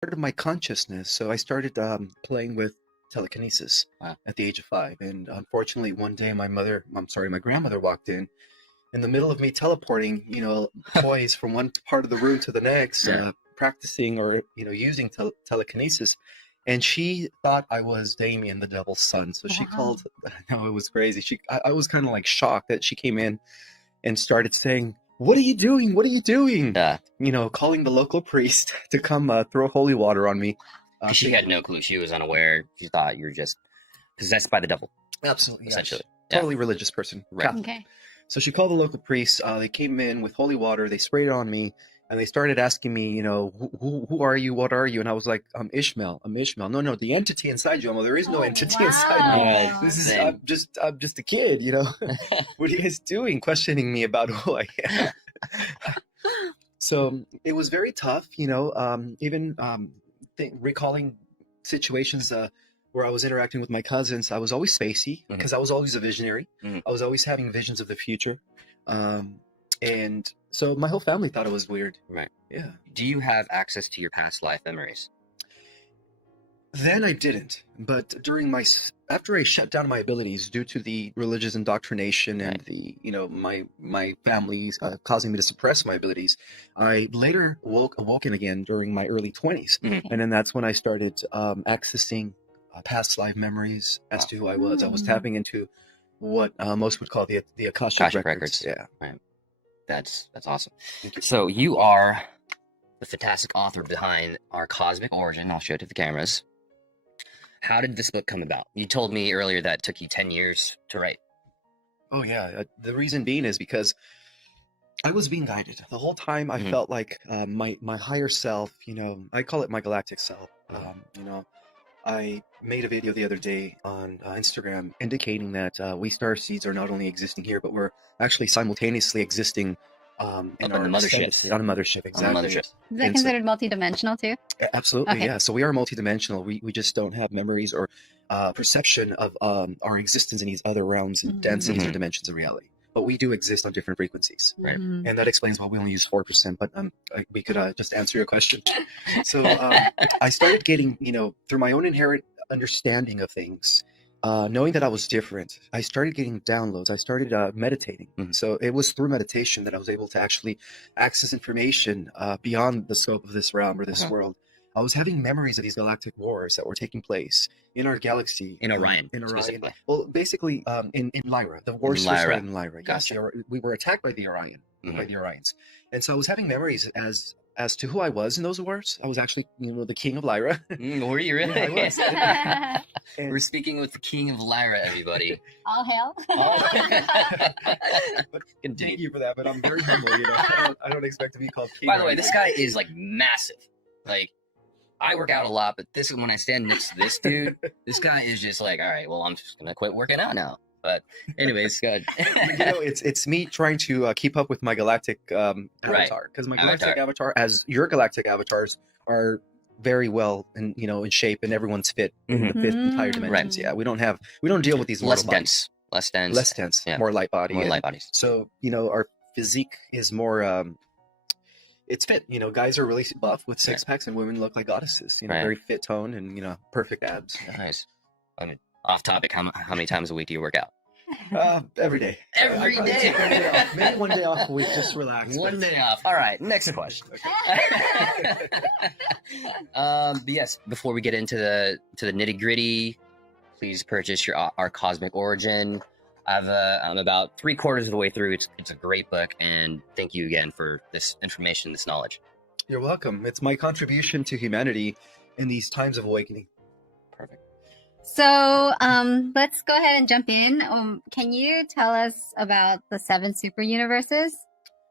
part of my consciousness. So I started playing with telekinesis Wow. at the age of 5. And unfortunately, one day my grandmother walked in the middle of me teleporting, toys from one part of the room to the next, Yeah. practicing or, using telekinesis. And she thought I was Damien, the devil's son. So she Wow. called, no, it was crazy. I was kind of like shocked that she came in and started saying, "What are you doing? What are you doing?" Yeah. Calling the local priest to come throw holy water on me. She had no clue. She was unaware. She thought you were just possessed by the devil. Absolutely, yes. Essentially. Yeah. Totally religious person. Right. Catholic. Okay. So she called the local priest. They came in with holy water. They sprayed it on me, and they started asking me, who are you? What are you? And I was like, I'm Ishmael. I'm Ishmael. No, the entity inside you. There is no entity inside me. Wow. This is Same. I'm just a kid. What are you guys doing? Questioning me about who I am. So it was very tough. Even recalling situations where I was interacting with my cousins. I was always spacey because I was always a visionary. I was always having visions of the future. And so my whole family thought it was weird. Right. Yeah. Do you have access to your past life memories? Then I didn't. But after I shut down my abilities due to the religious indoctrination and my family causing me to suppress my abilities, I later awoken again during my early 20s. And then that's when I started accessing past life memories as to who I was. I was tapping into what most would call the Akashic records. Yeah. Right. That's awesome. Thank you. So you are the fantastic author behind Our Cosmic Origin. I'll show it to the cameras. How did this book come about? You told me earlier that it took you 10 years to write. Oh, yeah. The reason being is because I was being guided. The whole time I felt like my higher self, I call it my galactic self. I made a video the other day on Instagram indicating that we star seeds are not only existing here, but we're actually simultaneously existing in on the mothership. On a mothership, exactly. On the mothership. Is that considered multidimensional too? Absolutely, Okay. yeah. So we are multidimensional. We just don't have memories or perception of our existence in these other realms and densities or dimensions of reality. But we do exist on different frequencies. Right. And that explains why we only use 4%. But we could just answer your question. So I started getting, through my own inherent understanding of things, knowing that I was different, I started getting downloads. I started meditating. So it was through meditation that I was able to actually access information beyond the scope of this realm or this world. I was having memories of these galactic wars that were taking place in our galaxy. In Orion. In Orion. Specifically. Well, basically in Lyra. The wars started in Lyra. Gotcha. Yes, we were attacked by the Orions. And so I was having memories as to who I was in those wars. I was actually, the king of Lyra. Were you really? Yeah, I was. And We're speaking with the king of Lyra, everybody. All hail. but thank you for that, but I'm very humble, I don't expect to be called king. By the way, this guy is like massive. Like, I work out a lot, but this is when I stand next to this dude. This guy is just like, all right, well, I'm just gonna quit working out now. But anyways, good. It's me trying to keep up with my galactic avatar, because my galactic avatar, as your galactic avatars, are very well in shape, and everyone's fit in the fifth entire dimensions. Yeah, we don't deal with these less mortal dense, less dense, yeah. More light body, more light bodies. So our physique is more. It's fit. Guys are really buff with six packs, and women look like goddesses. Very fit tone and perfect abs. Nice. I mean, off topic. How many times a week do you work out? Every day. Every day. Maybe one day off a week, just relax. One day off. All right. Next question. But yes, before we get into the nitty gritty, please purchase our Cosmic Origin. I'm about 3/4 of the way through. It's a great book, and thank you again for this information, this knowledge. You're welcome. It's my contribution to humanity in these times of awakening. Perfect. So let's go ahead and jump in. Can you tell us about the 7 super universes?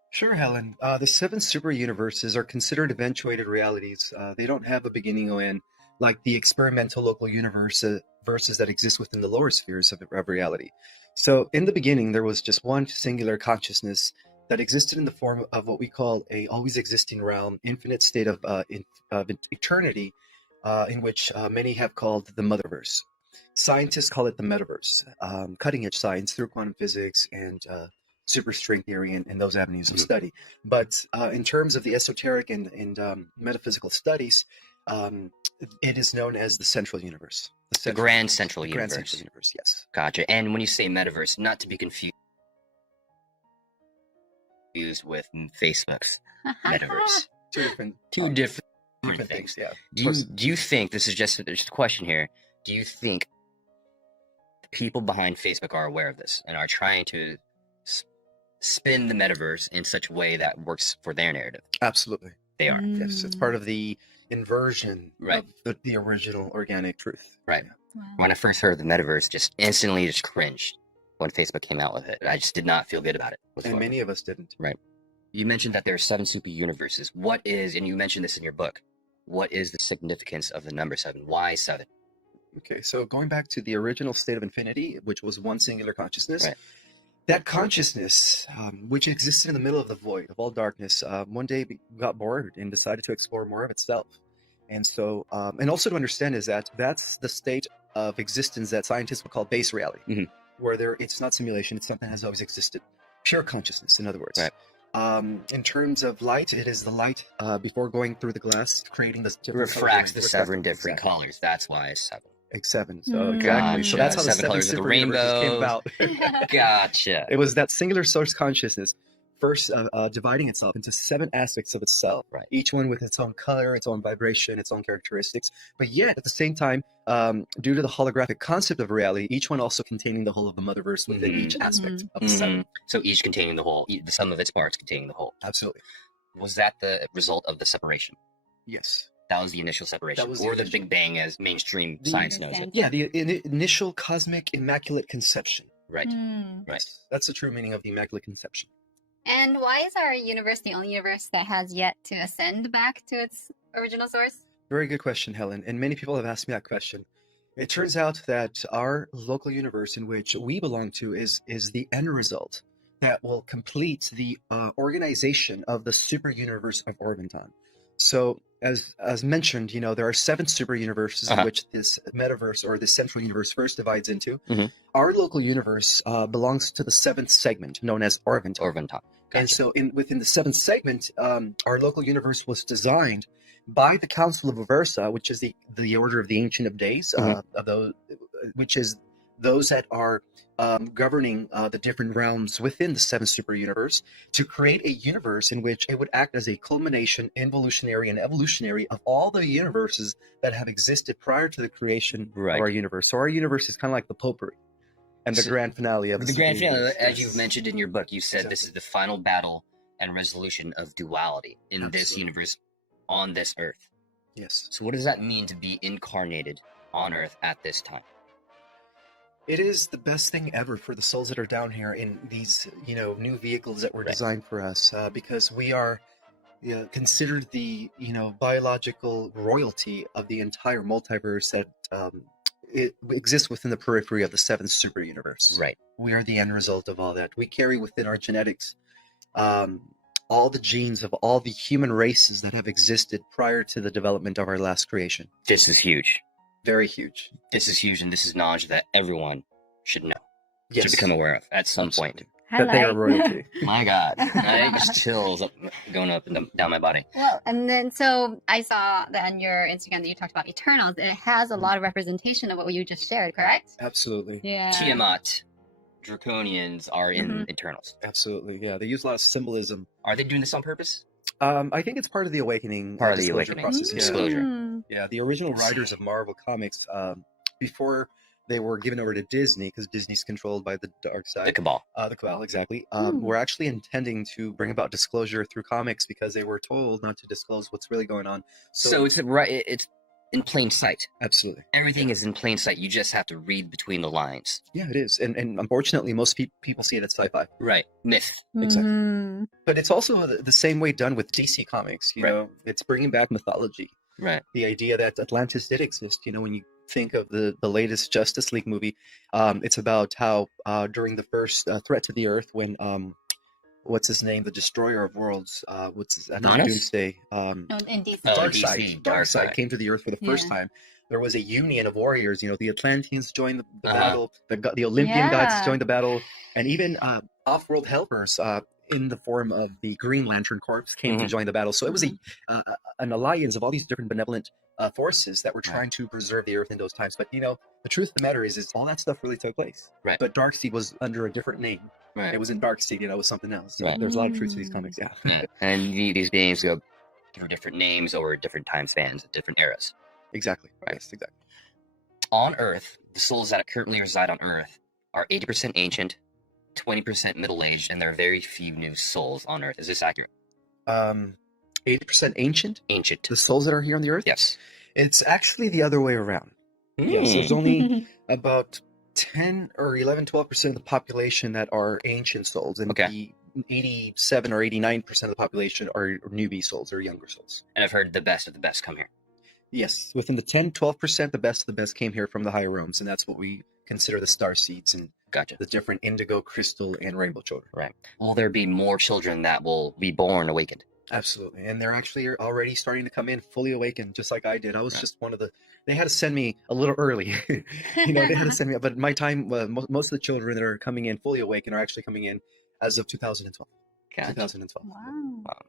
Sure, Helen. The 7 super universes are considered eventuated realities. They don't have a beginning or end, like the experimental local verses that exist within the lower spheres of reality. So in the beginning, there was just one singular consciousness that existed in the form of what we call a always existing realm, infinite state of eternity, in which many have called the motherverse. Scientists call it the metaverse, cutting-edge science through quantum physics and superstring theory and those avenues of study. But in terms of the esoteric and metaphysical studies, It is known as the Central Universe. The Grand Central the Universe. Grand Central Universe, yes. Gotcha. And when you say metaverse, not to be confused with Facebook's metaverse. Two different things. Yeah. Do you think, this is just a question here, do you think the people behind Facebook are aware of this and are trying to spin the metaverse in such a way that works for their narrative? Absolutely. They are. Yes, it's part of the inversion Right. of the original organic truth. Right. Wow. When I first heard of the metaverse, just instantly just cringed when Facebook came out with it. I just did not feel good about it. And many of us didn't. Right. You mentioned that there are 7 super universes. What is, and you mentioned this in your book, what is the significance of the number 7? Why 7? Okay, so going back to the original state of infinity, which was one singular consciousness, Right. that consciousness, which existed in the middle of the void of all darkness, one day got bored and decided to explore more of itself. And so, and also to understand is that that's the state of existence that scientists would call base reality, Mhm. where it's not simulation, it's something that has always existed. Pure consciousness, in other words. Right. In terms of light, it is the light before going through the glass, creating the different Refracts the colors, 7 different exactly. colors. That's why it's 7. X7. So Mm. exactly. So that's how the 7 seven colors of the super universes came rainbow. about. Gotcha. It was that singular source consciousness first dividing itself into 7 aspects of itself, Right. each one with its own color, its own vibration, its own characteristics. But yet, at the same time, due to the holographic concept of reality, each one also containing the whole of the motherverse within Mhm. each aspect Mhm. of the 7. So each containing the whole, the sum of its parts containing the whole. Absolutely. Was that the result of the separation? Yes. That was the initial separation, That was the or the initial- Big Bang as mainstream The- science knows it. Understand. Yeah, the initial cosmic immaculate conception. Right. Mm. Right. That's the true meaning of the immaculate conception. And why is our universe the only universe that has yet to ascend back to its original source? Very good question, Helen. And many people have asked me that question. It turns out that our local universe in which we belong to is the end result that will complete the organization of the super universe of Orbenton. So, as mentioned, there are 7 super universes in which this metaverse or this central universe first divides into. Mhm. Our local universe belongs to the 7th segment, known as Orbenton. Orventon. And so, within the 7th segment, our local universe was designed by the Council of Aversa, which is the order of the Ancient of Days, of those, which is those that are governing the different realms within the 7th super universe, to create a universe in which it would act as a culmination, involutionary and evolutionary, of all the universes that have existed prior to the creation Right. of our universe. So our universe is kind of like the potpourri and the So- grand finale of The grand finale, universe. as you've mentioned in your book, you said this Exactly. is the final battle and resolution of duality in this Absolutely. universe on this earth. Yes. So what does that mean to be incarnated on earth at this time? It is the best thing ever for the souls that are down here in these, new vehicles that were designed for us, because we are considered the, biological royalty of the entire multiverse that it exists within the periphery of the 7th super universe. Right. We are the end result of all that. We carry within our genetics all the genes of all the human races that have existed prior to the development of our last creation. This is huge. Very huge. This is huge, and this is knowledge that everyone should know, Yes. should become aware of at some point. That they are royalty. My God, I just chills going up and down my body. Well, and then so I saw that on your Instagram that you talked about Eternals. It has a lot of representation of what you just shared, correct? Absolutely. Yeah. Tiamat, Draconians are in Eternals. Absolutely. Yeah. They use a lot of symbolism. Are they doing this on purpose? I think it's part of the awakening. Part of the disclosure awakening. process. Yeah. Disclosure. Mm. Yeah, the original writers of Marvel Comics, before they were given over to Disney, because Disney's controlled by the dark The side, Cabal. the Cabal, exactly, Hmm. were actually intending to bring about disclosure through comics because they were told not to disclose what's really going on. So it's right. It's in plain sight. Absolutely. Everything is in plain sight. You just have to read between the lines. Yeah, it is. And unfortunately, most people see it as sci-fi. Right. Myth. Exactly. Mhm. But it's also the same way done with DC Comics. You Right. know, it's bringing back mythology. Right. The idea that Atlantis did exist. When you think of the latest Justice League movie, it's about how during the first threat to the Earth, when what's his name, the Destroyer of Worlds, Thanos? Doomsday, No, in DC. Oh, Darkseid, DC, Darkseid Darkseid. came to the Earth for the first Yeah. time. There was a union of warriors. The Atlanteans joined the Uh-huh. battle. The Olympian gods Yeah. joined the battle, and even off-world helpers in the form of the Green Lantern Corps came to Mhm. join the battle. So it was an alliance of all these different benevolent forces that were trying to preserve the Earth in those times. But the truth of the matter is all that stuff really took place. Right. But Darkseid was under a different name. Right. It wasn't Darkseid, it was something else. So Right. there's a lot of truth to these comics. Yeah. Yeah. And these beings go through different names over different time spans, different eras. Exactly. Right. Yes, exactly. On Earth, the souls that currently reside on Earth are 80% ancient, 20% middle-aged, and there are very few new souls on Earth. Is this accurate? 80% ancient. Ancient. The souls that are here on the Earth. Yes. It's actually the other way around. Yes, there's only about 10 or 11, 12% of the population that are ancient souls, and Okay. the 87 or 89% of the population are newbie souls or younger souls. And I've heard the best of the best come here. Yes, within the 10, 12%, the best of the best came here from the higher realms, and that's what we consider the star seeds and Gotcha. the different indigo, crystal, and rainbow children. Right. Will there be more children that will be born awakened? Absolutely, and they're actually already starting to come in fully awakened, just like I did. I was Right. just one of the. They had to send me a little early, they had to send me. But my time, most of the children that are coming in fully awakened are actually coming in as of 2012. Gotcha. 2012. Wow.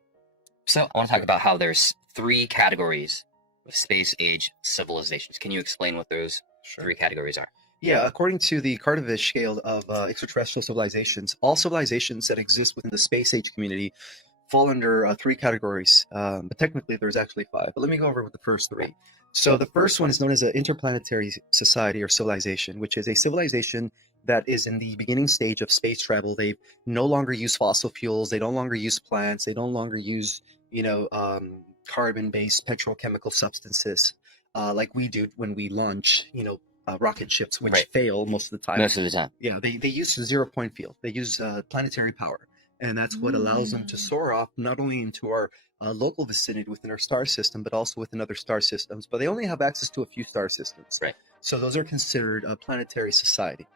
So I want to talk about how there's 3 categories of space-age civilizations. Can you explain what those 3 categories are? Yeah, according to the Cardiff scale of extraterrestrial civilizations, all civilizations that exist within the space age community fall under 3 categories. But technically, there's actually 5. But let me go over with the first 3. So the first one is known as an interplanetary society or civilization, which is a civilization that is in the beginning stage of space travel. They no longer use fossil fuels. They no longer use plants. They no longer use, carbon-based petrochemical substances like we do when we launch, rocket ships, which Right. fail most of the time. Most of the time. Yeah, they use a 0 point field. They use planetary power, and that's what allows them to soar off not only into our local vicinity within our star system, but also within other star systems. But they only have access to a few star systems. Right. So those are considered a planetary society.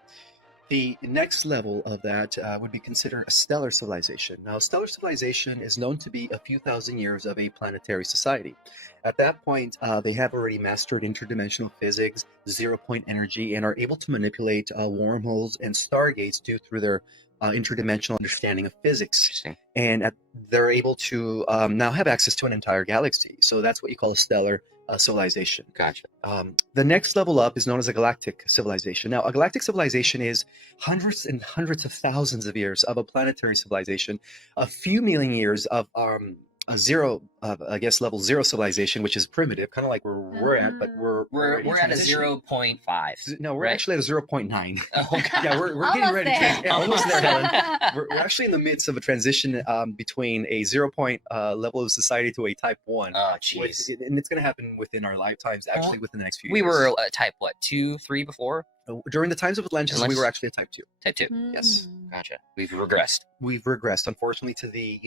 The next level of that would be considered a stellar civilization. Now, stellar civilization is known to be a few thousand years of a planetary society. At that point, they have already mastered interdimensional physics, 0 point energy, and are able to manipulate wormholes and stargates due through their interdimensional understanding of physics. Interesting. And they're able to now have access to an entire galaxy. So that's what you call a stellar civilization. Gotcha. The next level up is known as a galactic civilization. Now, a galactic civilization is hundreds and hundreds of thousands of years of a planetary civilization, a few million years of a level 0 civilization, which is primitive, kind of like where we're at, but we're We're in at a transition. 0.5. No, we're right? actually at a 0.9. Oh, God. Yeah, we're getting Almost ready. there. Yeah, almost there, Helen. We're actually in the midst of a transition between a 0 point level of society to a type 1. Oh, jeez. And it's going to happen within our lifetimes, actually within the next few We years. were type what? 2, 3 before? During the times of Atlantis, we were actually a type 2. Type 2. Yes. Gotcha. We've regressed. We've regressed, unfortunately, to the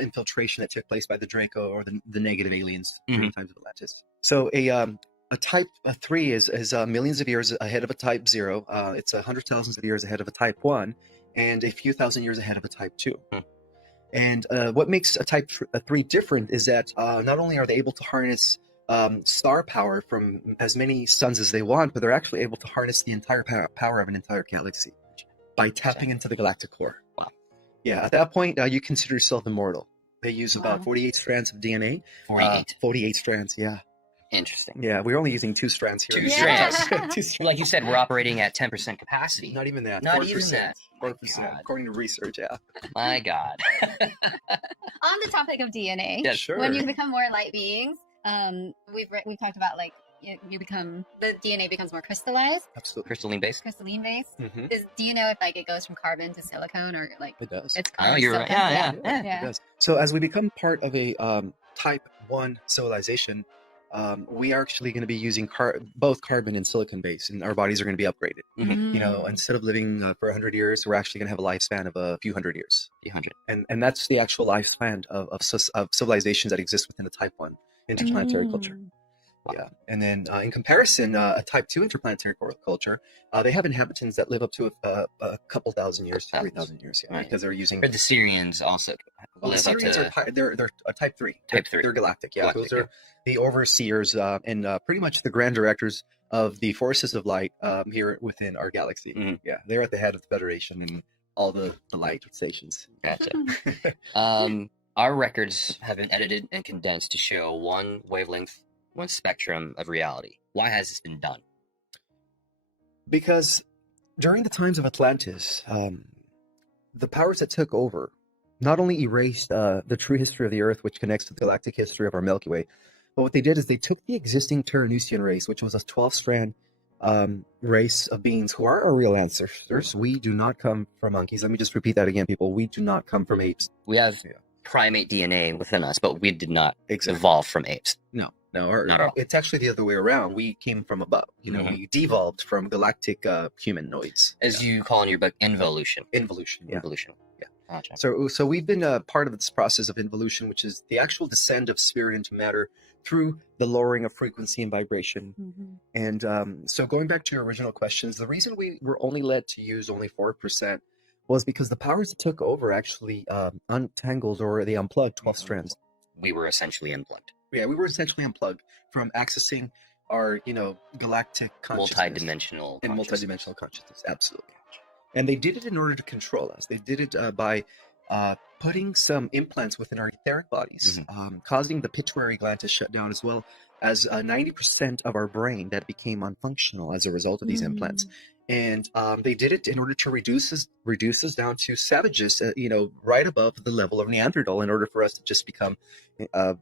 infiltration that took place by the Draco or the negative aliens during the times of Atlantis. So a type 3 is millions of years ahead of a type 0. It's hundreds of thousands of years ahead of a type 1, and a few thousand years ahead of a type 2. And what makes a type 3 different is that not only are they able to harness star power from as many suns as they want, but they're actually able to harness the entire power of an entire galaxy by tapping into the galactic core. Wow. Yeah, at that point, you consider yourself immortal. They use about Wow. 48 strands of DNA. 48. 48 strands, yeah. Interesting. Yeah, we're only using 2 strands here. 2 strands. 2 strands. Like you said, we're operating at 10% capacity. Not even that. Not 4%. even that. My 4%, God. according to research, yeah. My God. On the topic of DNA, Yeah, Sure. when you become more light beings, we've talked about like you become the DNA becomes more crystallized, Absolutely. Crystalline base? crystalline based. Hmm. Do you know if like it goes from carbon to silicone or like It does. it's Oh, carbon you're to right. silicone? Yeah. Yeah. It does. So as we become part of a type 1 civilization, we are actually going to be using both carbon and silicon base, and our bodies are going to be upgraded. Mm. Instead of living for 100 years, we're actually going to have a lifespan of a few hundred years. 300. And that's the actual lifespan of civilizations that exist within a type 1 interplanetary culture. Mm. Yeah, and then in comparison, a Type 2 interplanetary culture, they have inhabitants that live up to a couple thousand years to 3,000 years, Right. because they're using. But the Syrians also Well, the live up Syrians to... they're a Type 3. Type 3. They're galactic. Yeah, Galactic, those are the overseers and pretty much the grand directors of the forces of light here within our galaxy. Mhm. Yeah, they're at the head of the Federation, and all the light stations. Gotcha. Our records have been edited and condensed to show one wavelength, one spectrum of reality. Why has this been done? Because during the times of Atlantis, the powers that took over not only erased the true history of the Earth, which connects to the galactic history of our Milky Way, but what they did is they took the existing Tyrannusian race, which was a 12-strand race of beings who are our real ancestors. We do not come from monkeys. Let me just repeat that again, people. We do not come from apes. We have primate DNA within us, but we did not Exactly. evolve from apes. No, Not at all. it's actually the other way around. We came from above. We devolved from galactic humanoids. As you call in your book, involution. Involution. Yeah. Involution. Yeah. Gotcha. So we've been part of this process of involution, which is the actual descent of spirit into matter through the lowering of frequency and vibration. And so going back to your original questions, the reason we were only led to use only 4% was because the powers that took over actually untangled or they unplugged 12 strands. We were essentially unplugged. Yeah, we were essentially unplugged from accessing our, galactic consciousness. Multidimensional And consciousness. multidimensional consciousness, absolutely. And they did it in order to control us. They did it by putting some implants within our etheric bodies, causing the pituitary gland to shut down, as well as 90% of our brain that became unfunctional as a result of these implants. And they did it in order to reduce us down to savages, right above the level of Neanderthal, in order for us to just become, a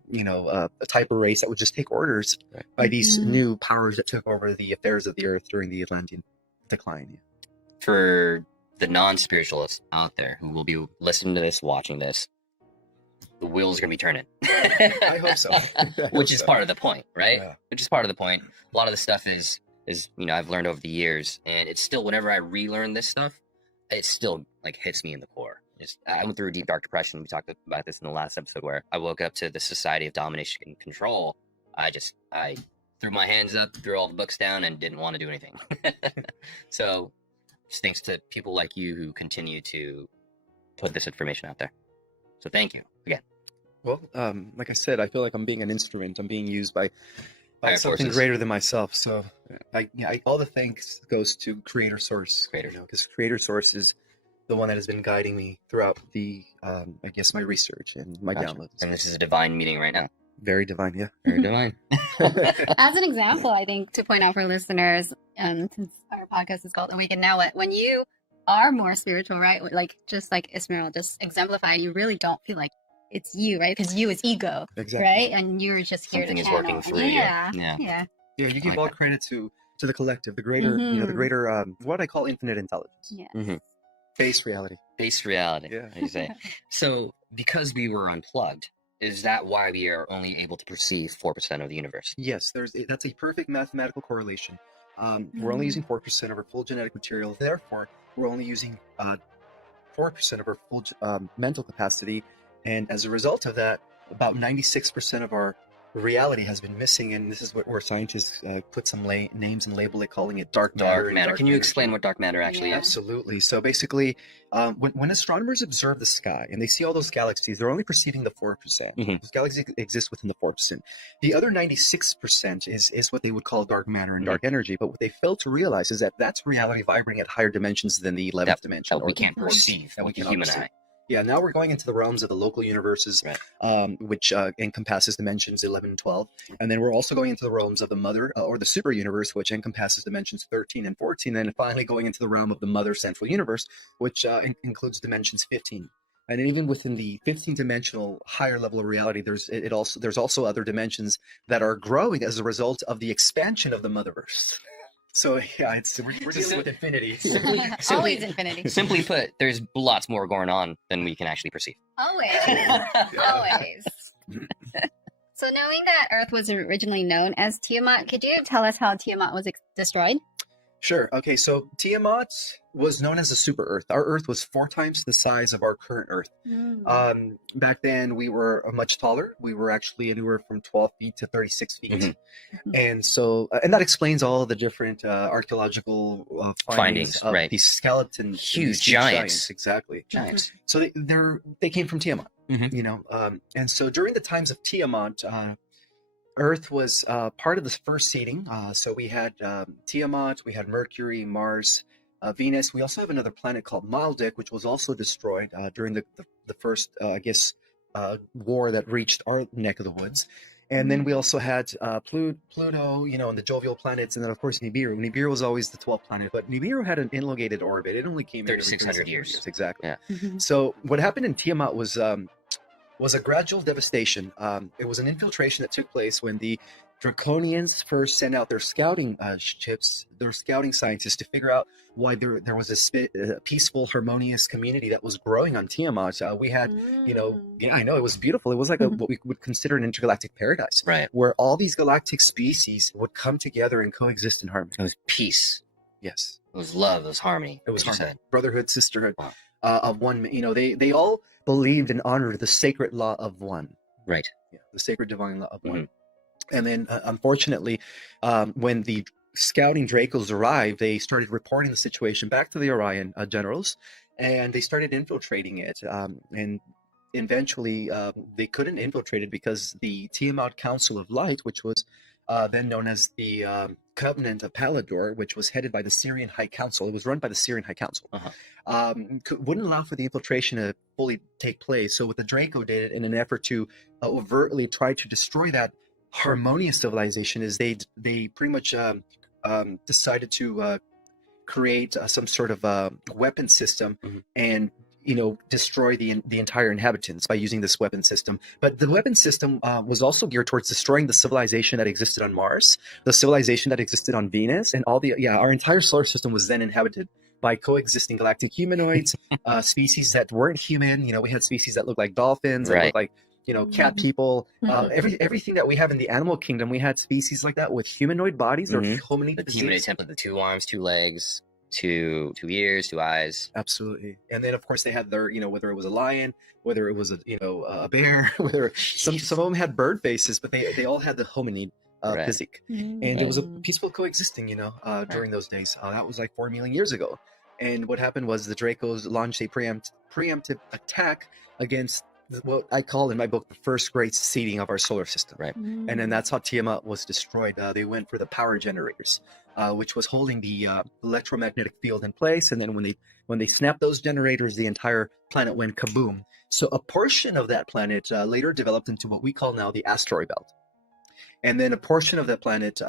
type of race that would just take orders by these new powers that took over the affairs of the Earth during the Atlantean decline. For the non-spiritualists out there who will be listening to this, watching this, the wheels are going to be turning. I hope so. Which is part of the point, right? Yeah. Which is part of the point. A lot of the stuff is I've learned over the years, and it's still, whenever I relearn this stuff, it still hits me in the core. I went through a deep dark depression. We talked about this in the last episode, where I woke up to the society of domination and control. I threw my hands up, threw all the books down, and didn't want to do anything. So just thanks to people like you who continue to put this information out there. So thank you again. Well, like I said, I feel like I'm being an instrument. I'm being used by Higher something forces. greater than myself. So, all the thanks goes to Creator Source. Because Creator Source is the one that has been guiding me throughout the, my research and my downloads. And this is a divine meeting right now. Very divine, yeah. Very divine. As an example, I think to point out for listeners, since our podcast is called Awaken Now, when you are more spiritual, right? Just like Ismael just exemplified, you really don't feel like it's you, right? Because you is ego, Exactly. right? And you're just here Something to is channel. working through Yeah. you. Yeah. Yeah. Yeah, you give like all that. credit to the collective, the greater, the greater, what I call infinite intelligence. Yeah. Base reality. Base reality, Yeah. as you say. So, because we were unplugged, is that why we are only able to perceive 4% of the universe? Yes, that's a perfect mathematical correlation. We're only using 4% of our full genetic material. Therefore, we're only using 4% of our full mental capacity. And as a result of that, about 96% of our reality has been missing. And this is where scientists put some names and label it, calling it dark matter. Dark matter. Can you explain what dark matter actually Yeah. is? Absolutely. So basically, when astronomers observe the sky and they see all those galaxies, they're only perceiving the 4%. Those galaxies exist within the 4%. The other 96% is what they would call dark matter and dark energy. But what they fail to realize is that that's reality vibrating at higher dimensions than the 11th dimension. That we or the can't fourth, perceive that we with the cannot human perceive. eye. Yeah, now we're going into the realms of the local universes, which encompasses dimensions 11 and 12. And then we're also going into the realms of the mother or the super universe, which encompasses dimensions 13 and 14. And finally going into the realm of the mother central universe, which includes dimensions 15. And even within the 15-dimensional higher level of reality, there's also other dimensions that are growing as a result of the expansion of the motherverse. So yeah, we're dealing with infinity. Always infinity. Simply put, there's lots more going on than we can actually perceive. Always. Always. So knowing that Earth was originally known as Tiamat, could you tell us how Tiamat was destroyed? Sure. Okay, so Tiamat was known as a super Earth. Our Earth was 4 times the size of our current Earth. Back then, we were much taller. We were actually anywhere from 12 feet to 36 feet. And so, and that explains all the different archaeological findings of right. these skeleton Huge these giants. Exactly. Giants. So they came from Tiamat, and so during the times of Tiamat, Earth was part of the first seeding. So we had Tiamat, we had Mercury, Mars, Venus. We also have another planet called Maldek, which was also destroyed during the first, war that reached our neck of the woods. And then we also had Pluto, and the jovial planets, and then of course Nibiru. Nibiru was always the 12th planet, but Nibiru had an elongated orbit. It only came in every 3,600 years. Exactly. Yeah. So what happened in Tiamat was a gradual devastation. It was an infiltration that took place when the Draconians first sent out their scouting ships, their scouting scientists, to figure out why there was a peaceful, harmonious community that was growing on Tiamat. We had, I know it was beautiful. It was like what we would consider an intergalactic paradise, Right. where all these galactic species would come together and coexist in harmony. It was peace. Yes, It was love. It was harmony. it was what you harmony, said. brotherhood, sisterhood, Wow. of one. They all believed and honored the sacred law of one. Right. Yeah, the sacred divine law of one. And then, unfortunately, when the scouting Dracos arrived, they started reporting the situation back to the Orion generals, and they started infiltrating it. And eventually, they couldn't infiltrate it because the Tiamat Council of Light, which was then known as the Covenant of Palador, which was headed by the Syrian High Council. It was run by the Syrian High Council. Wouldn't allow for the infiltration to fully take place. So what the Draco did in an effort to overtly try to destroy that harmonious civilization is they pretty much decided to create some sort of weapon system and destroy the entire inhabitants by using this weapon system. But the weapon system was also geared towards destroying the civilization that existed on Mars, the civilization that existed on Venus, and our entire solar system was then inhabited by coexisting galactic humanoids, species that weren't human. We had species that looked like dolphins, that looked like cat people, everything that we have in the animal kingdom. We had species like that with humanoid bodies or hominid The physiques. humanoid template, the 2 arms, 2 legs, two ears, 2 eyes. Absolutely. And then of course they had their, whether it was a lion, whether it was a bear, whether some of them had bird faces, but they all had the hominid physique. And it was a peaceful coexisting, during those days. That was like 4 million years ago. And what happened was the Dracos launched a preemptive attack against what I call in my book the first great seeding of our solar system. Right. And then that's how Tiamat was destroyed. They went for the power generators, which was holding the electromagnetic field in place. And then when they snapped those generators, the entire planet went kaboom. So a portion of that planet later developed into what we call now the asteroid belt. And then a portion of that planet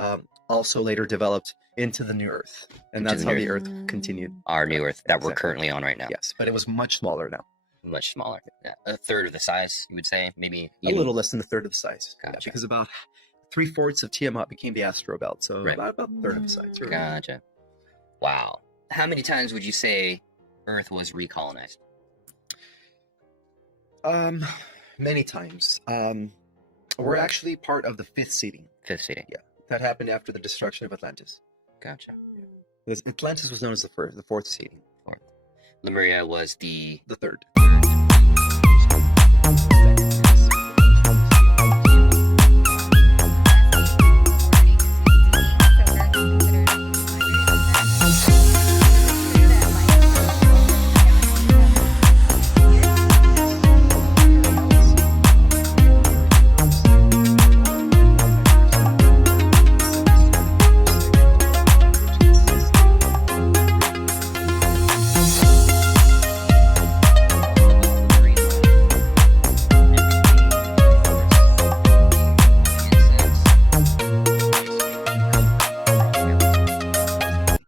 also later developed into the new Earth. And that's how the Earth continued. Our new Earth that we're currently on right now. Yes, but it was much smaller now. Much smaller. Yeah. A third of the size, you would say, maybe. A little less than a third of the size. Gotcha. Yeah, because about 3/4 of Tiamat became the asteroid belt. So about a third of the size. Right? Gotcha. Wow. How many times would you say Earth was recolonized? Many times. We're actually part of the 5th seeding. 5th seeding. Yeah. That happened after the destruction of Atlantis. Gotcha. Atlantis was known as the 4th seeding. Lemuria was the 3rd.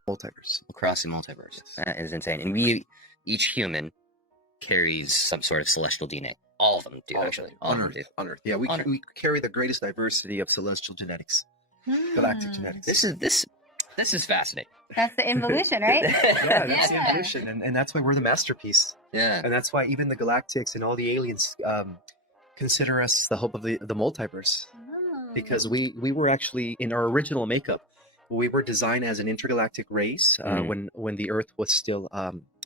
Multiverse. across the multiverse. That is insane. And each human carries some sort of celestial DNA. All of them do, actually. All of them do. On Earth. Yeah, we carry the greatest diversity of celestial genetics, galactic genetics. This is fascinating. That's the involution, right? Yeah, that's the evolution, and that's why we're the masterpiece. Yeah. And that's why even the galactics and all the aliens consider us the hope of the multiverse, because we were actually, in our original makeup, we were designed as an intergalactic race when the Earth was still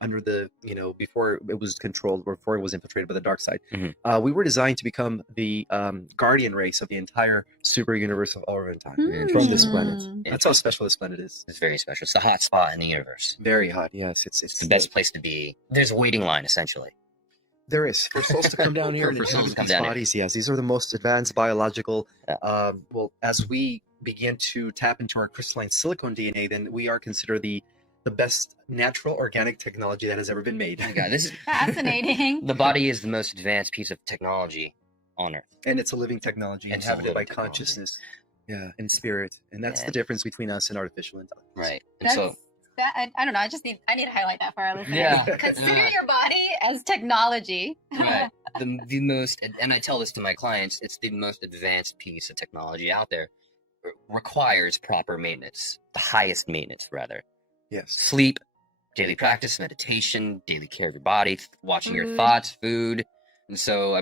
under the, before it was controlled, or before it was infiltrated by the dark side. We were designed to become the guardian race of the entire super universe of all of time from this planet. That's how special this planet is. It's very special. It's the hot spot in the universe. Very hot, yes. It's the best place to be. There's a waiting line, essentially. There is. For souls to come down here and inhabit these bodies, yes. These are the most advanced biological. Well, as we begin to tap into our crystalline silicone DNA, then we are considered the the best natural organic technology that has ever been made. Oh my God, this is Fascinating. the body is the most advanced piece of technology on Earth. And it's a living technology It's a inhabited by living technology. consciousness, yeah, and spirit, and that's Yeah. the difference between us and artificial intelligence. Right. And That's, so, I don't know. I need to highlight that for our listeners. Yeah. Consider Yeah. your body as technology. right, the most, and I tell this to my clients, it's the most advanced piece of technology out there. It requires proper maintenance, the highest maintenance, rather. Yes. Sleep, daily practice, meditation, daily care of your body, watching your Food. thoughts, food. And so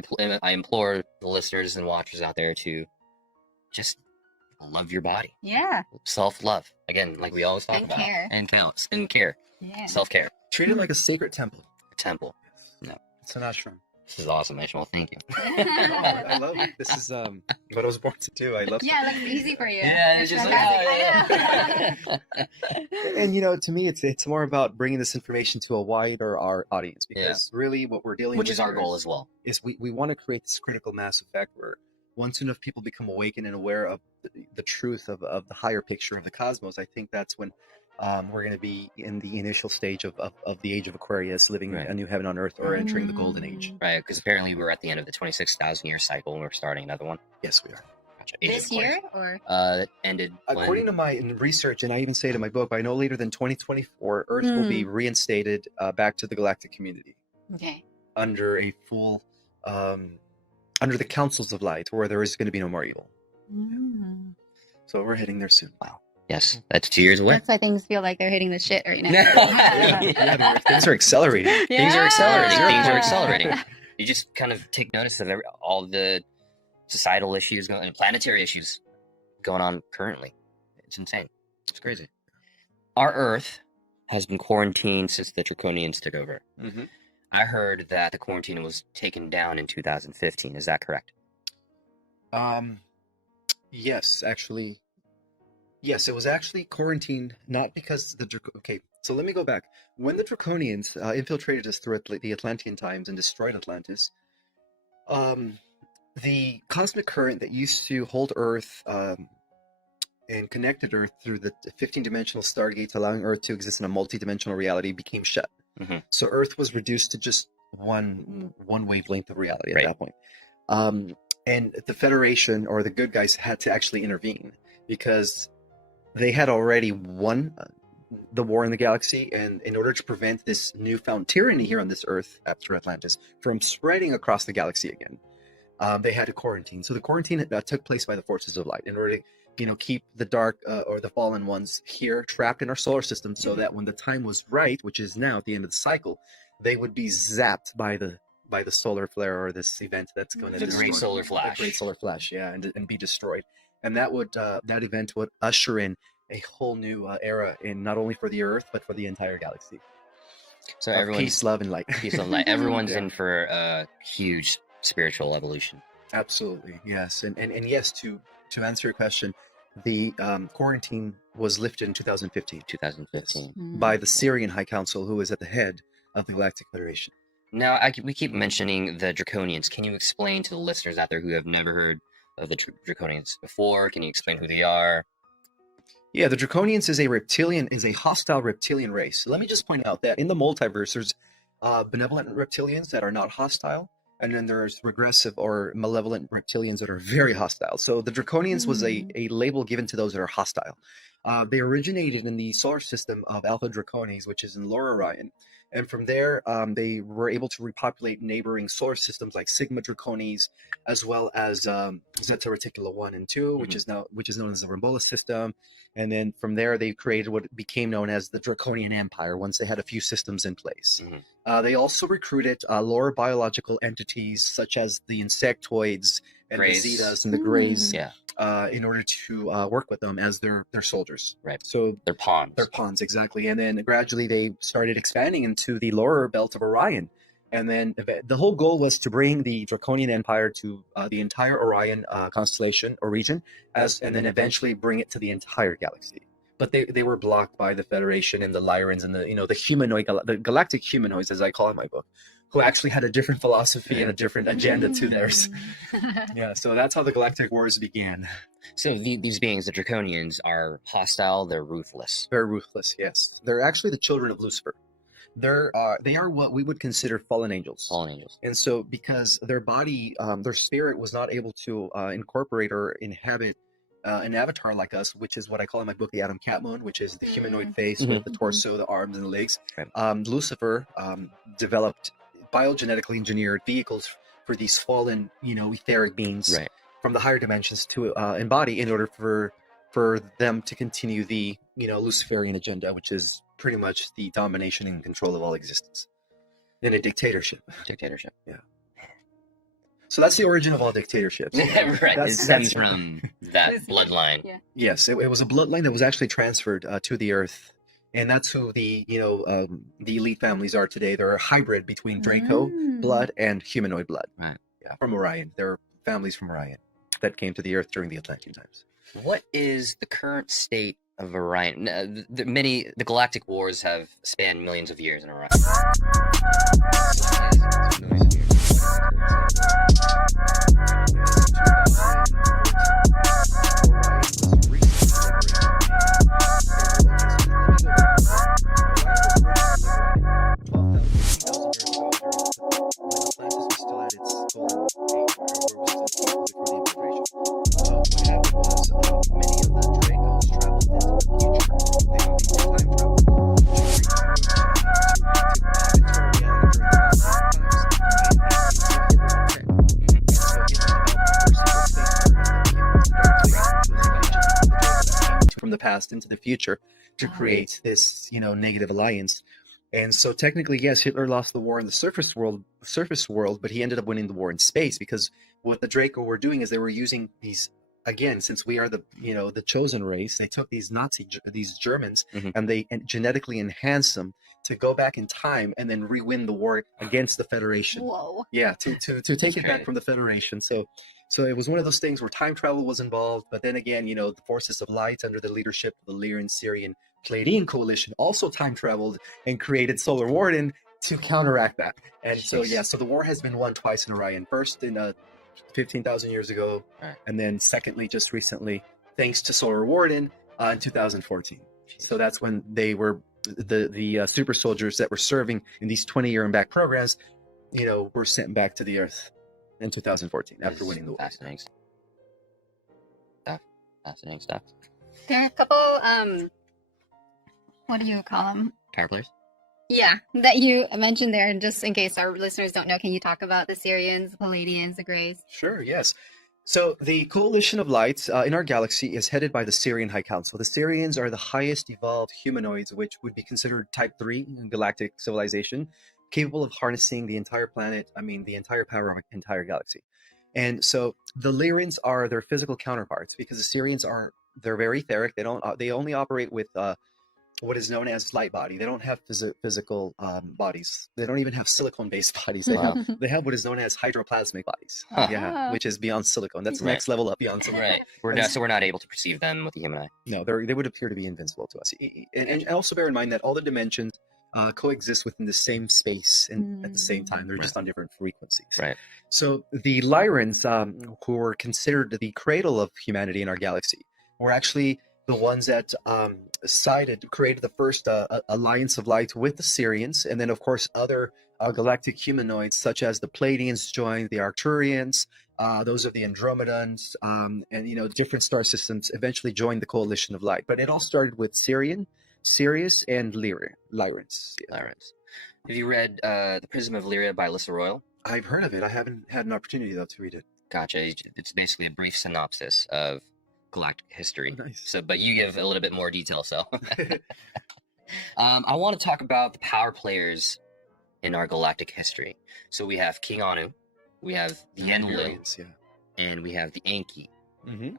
I implore the listeners and watchers out there to just love your body. Yeah. Self-love. Again, like we always talk And about. care. And care. Skincare. Yeah. Self-care. Treat it like a sacred temple. Temple. Yes. No. It's an ashram. This is awesome, Ishmael. Thank you. I love it. This is what I was born to do. I love Yeah, it looks easy for you. Yeah, it's just like, fantastic. And to me, it's more about bringing this information to a wider our audience, because really what we're dealing Which with is our here goal as well. is we want to create this critical mass effect where once enough people become awakened and aware of the truth of the higher picture of the cosmos, I think that's when we're going to be in the initial stage of the age of Aquarius, living Right. a new heaven on earth, or entering the golden age. Right, because apparently we're at the end of the 26,000 year cycle and we're starting another one. Yes, we are. Age of This Aquarius. year or That ended According to my research, and I even say it in my book, by no later than 2024, Earth will be reinstated back to the galactic community okay. under a full, under the councils of light, where there is going to be no more evil. Mm. So we're heading there soon. Yes, that's 2 years away. That's why things feel like they're hitting the shit right now. Yeah, things are accelerating. Things are accelerating. Yeah. Things are accelerating. You just kind of take notice of all the societal issues and planetary issues going on currently. It's insane. It's crazy. Our Earth has been quarantined since the Draconians took over. Mm-hmm. I heard that the quarantine was taken down in 2015. Is that correct? Yes, actually. Yes, it was actually quarantined, not because okay, so let me go back. When the Draconians infiltrated us through the Atlantean times and destroyed Atlantis, the cosmic current that used to hold Earth and connected Earth through the 15-dimensional stargates, allowing Earth to exist in a multi-dimensional reality, became shut. Mhm. So Earth was reduced to just one wavelength of reality at Right. that point. And the Federation, or the good guys, had to actually intervene because they had already won the war in the galaxy, and in order to prevent this newfound tyranny here on this Earth after Atlantis from spreading across the galaxy again, they had to quarantine. So the quarantine took place by the forces of light in order to keep the dark or the fallen ones here trapped in our solar system, so that when the time was right, which is now at the end of the cycle, they would be zapped by the solar flare, or this event that's going to The destroy Great Solar Flash. the Great Solar Flash, yeah, and be destroyed. And that event would usher in a whole new era, in not only for the Earth but for the entire galaxy. So Of everyone's peace, love, and light. peace and light. Everyone's Yeah. in for a huge spiritual evolution. Absolutely, yes, and yes, to answer your question, the quarantine was lifted in 2015 2015. by the Syrian High Council, who is at the head of the Galactic Federation. Now, we keep mentioning the Draconians. Can you explain to the listeners out there who have never heard of the Draconians before? Can you explain who they are? Yeah, the Draconians is a hostile reptilian race. Let me just point out that in the multiverse, there's benevolent reptilians that are not hostile, and then there's regressive or malevolent reptilians that are very hostile. So the Draconians was a label given to those that are hostile. They originated in the solar system of Alpha Draconis, which is in Lower Orion. And from there, they were able to repopulate neighboring solar systems like Sigma Draconis, as well as Zeta Reticula 1 and 2, which is known as the Rambola system. And then from there, they created what became known as the Draconian Empire once they had a few systems in place. They also recruited lower biological entities such as the insectoids and Greys. the Zetas and the Greys, Yeah, in order to work with them as their soldiers. Right. So they're pawns. they're pawns, exactly. And then gradually they started expanding into the lower belt of Orion. And then the whole goal was to bring the Draconian Empire to the entire Orion constellation or region, and then eventually bring it to the entire galaxy. But they were blocked by the Federation and the Lyrans and the humanoid, the galactic humanoids, as I call it in my book, who actually had a different philosophy and a different agenda to theirs. Yeah, so that's how the Galactic Wars began. So these beings, the Draconians, are hostile. They're ruthless. Very ruthless, yes. They're actually the children of Lucifer. They are what we would consider fallen angels. Fallen angels. And so because their body, their spirit was not able to incorporate or inhabit an avatar like us, which is what I call in my book the Adam Catmon, which is the humanoid face with the torso, the arms, and the legs. Right. Lucifer developed biogenetically engineered vehicles for these fallen, etheric beings Right. from the higher dimensions to embody in order for them to continue the, Luciferian agenda, which is pretty much the domination and control of all existence in a dictatorship. Dictatorship. Yeah. So that's the origin of all dictatorships. Right. It stems from that bloodline. Yeah. Yes, it was a bloodline that was actually transferred to the Earth, and that's who the elite families are today. They're a hybrid between Draco blood and humanoid blood. Right. Yeah, from Orion. They're families from Orion that came to the Earth during the Atlantean times. What is the current state of Orion? The Galactic Wars have spanned millions of years in Orion. From the past into the future to create this, negative alliance. And so technically, yes, Hitler lost the war in the surface world, but he ended up winning the war in space, because what the Draco were doing is they were using these, again, since we are the chosen race, they took these these Germans, and they genetically enhanced them to go back in time and then re-win the war against the Federation. Whoa. Yeah, to take it back from the Federation. So it was one of those things where time travel was involved, but then again, the forces of light under the leadership of the Lyran, Syrian, Pleiadian coalition also time traveled and created Solar Warden to counteract that. And so the war has been won twice in Orion. First in 15,000 years ago, and then secondly, just recently, thanks to Solar Warden in 2014. So that's when they were the super soldiers that were serving in these 20-year and back programs, were sent back to the Earth in 2014 after winning the war. Fascinating stuff. Fascinating stuff. There are a couple, what do you call them? Power players? Yeah, that you mentioned there, and just in case our listeners don't know, can you talk about the Syrians, the Palladians, the Greys? Sure, yes. So the Coalition of Lights in our galaxy is headed by the Syrian High Council. The Syrians are the highest evolved humanoids, which would be considered Type 3 in galactic civilization, capable of harnessing the entire planet, the entire power of an entire galaxy. And so the Lyrans are their physical counterparts, because the Syrians they're very etheric. They only operate with what is known as light body. They don't have physical bodies. They don't even have silicone-based bodies. They have what is known as hydroplasmic bodies. Yeah, which is beyond silicone. That's the next level up beyond silicone. Right. So we're not able to perceive them with the human eye. No, they would appear to be invincible to us. And also bear in mind that all the dimensions coexist within the same space and at the same time. They're just on different frequencies. Right. So the Lyrans, who were considered the cradle of humanity in our galaxy, were actually the ones that created the first alliance of light with the Syrians, and then of course other galactic humanoids such as the Pleiadians joined, the Arcturians, those of the Andromedans, and different star systems eventually joined the Coalition of Light. But it all started with Sirius, and Lyrans. Yeah. Lyrans. Have you read The Prism of Lyria by Alyssa Royal? I've heard of it. I haven't had an opportunity though to read it. Gotcha. It's basically a brief synopsis of galactic history. Oh, nice. So, but you give a little bit more detail. So, I want to talk about the power players in our galactic history. So we have King Anu, we have the Enlil, and we have the Anki.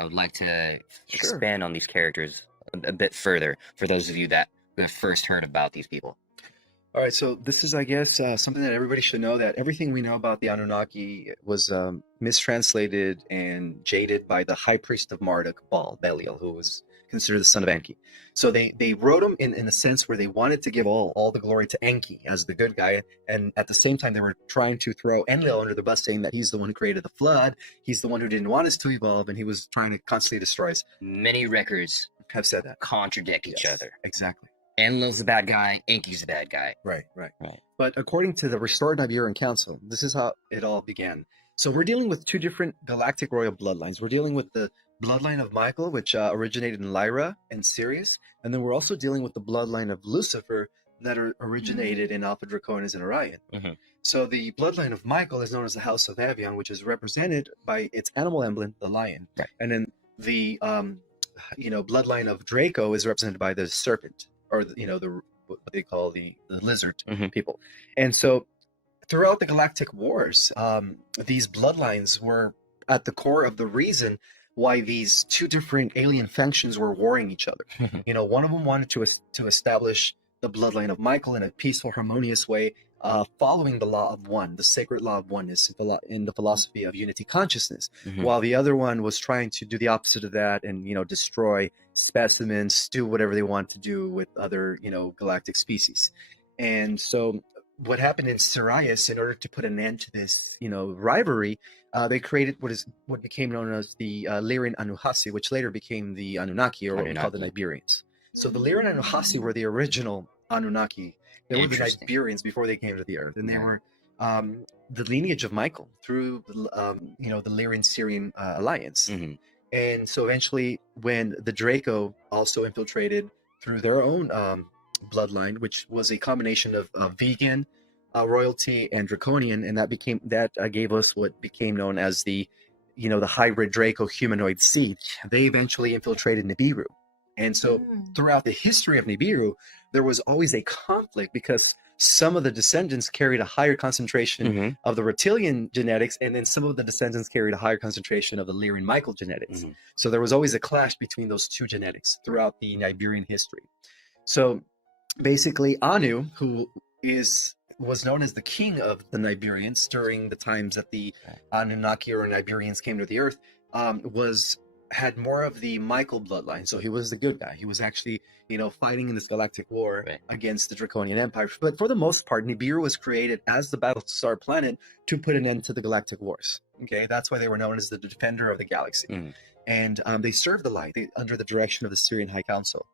I would like to expand on these characters a bit further for those of you that have first heard about these people. All right, so this is, I guess, something that everybody should know, that everything we know about the Anunnaki was mistranslated and jaded by the High Priest of Marduk, Belial, who was considered the son of Enki. So they wrote him in a sense where they wanted to give all the glory to Enki as the good guy, and at the same time they were trying to throw Enlil under the bus, saying that he's the one who created the flood, he's the one who didn't want us to evolve, and he was trying to constantly destroy us. Many records Have said that. contradict each Yes, other. exactly. Enlil's the bad guy, Enki's the bad guy. Right. Right. But according to the Restored Niberian Council, this is how it all began. So we're dealing with two different galactic royal bloodlines. We're dealing with the bloodline of Michael, which originated in Lyra and Sirius, and then we're also dealing with the bloodline of Lucifer that originated in Alpha Draconis and Orion. Mhm. So the bloodline of Michael is known as the House of Avion, which is represented by its animal emblem, the lion, Right. and then the bloodline of Draco is represented by the serpent, or the what they call the lizard Mhm. people. And so throughout the Galactic Wars, these bloodlines were at the core of the reason why these two different alien factions were warring each other. One of them wanted to establish the bloodline of Michael in a peaceful, harmonious way, following the law of one, the sacred law of oneness in the philosophy of unity consciousness, Mhm. while the other one was trying to do the opposite of that and destroy specimens, do whatever they want to do with other galactic species. And so what happened in Sirius, in order to put an end to this rivalry, they created what became known as the Lyrian Anuhasi, which later became the Anunnaki, or what we call the Nibirians. So the Lyrian Anuhasi were the original Anunnaki. They were the Interesting. Nibirians before they came to the Earth, and they Right. were the lineage of Michael through the Lyrian-Syrian alliance. Mhm. And so eventually, when the Draco also infiltrated through their own bloodline, which was a combination of vegan royalty and draconian, and that gave us what became known as the hybrid Draco humanoid seed. They eventually infiltrated Nibiru, and so throughout the history of Nibiru, there was always a conflict because some of the descendants carried a higher concentration Mhm. of the reptilian genetics, and then some of the descendants carried a higher concentration of the Lyrian Michael genetics. Mhm. So there was always a clash between those two genetics throughout the Niberian history. So basically, Anu, who was known as the king of the Niberians during the times that the Anunnaki or Niberians came to the Earth, had more of the Michael bloodline. So he was the good guy. He was actually, fighting in this galactic war Right. against the Draconian Empire. But for the most part, Nibiru was created as the Battlestar planet to put an end to the Galactic Wars. Okay, that's why they were known as the Defender of the Galaxy. Mhm. And they served the light under the direction of the Syrian High Council.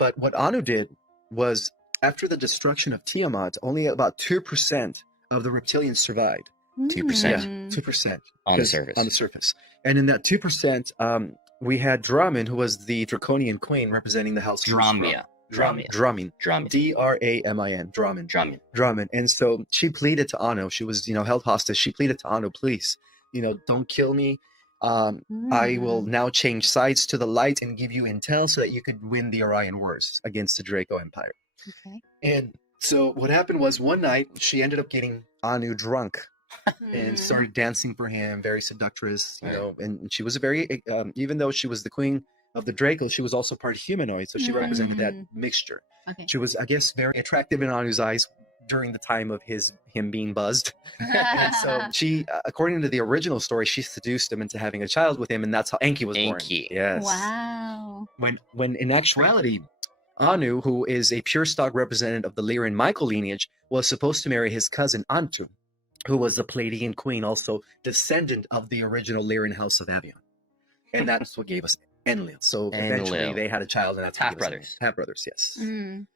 But what Anu did was, after the destruction of Tiamat, only about 2% of the reptilians survived. 2%. Yeah, 2%. On the 'Cause- surface. On the surface. And in that 2%, we had Dramin, who was the Draconian queen representing the house. Dramia. Dramin. Dramin. Dramin. Dramin. Dramin. Drummond. And so she pleaded to Anu. She was, held hostage. She pleaded to Anu, please, don't kill me. I will now change sides to the light and give you intel so that you could win the Orion Wars against the Draco Empire. Okay. And so what happened was, one night she ended up getting Anu drunk and started dancing for him, very seductress, and she was a very, even though she was the queen of the Draco, she was also part humanoid, so she represented that mixture. Okay. She was, I guess, very attractive in Anu's eyes during the time of him being buzzed. And so she, according to the original story, she seduced him into having a child with him, and that's how Enki was born. Enki. Yes. Wow. When in actuality, Anu, who is a pure stock representative of the Lyrian Michael lineage, was supposed to marry his cousin Antu, who was the Pleiadian queen, also descendant of the original Lyrian house of Avion. And that's what gave us Enlil. So eventually Enlil. they had a child, and that's what gave us Half-brothers. Enlil. Half-brothers, yes. Mm.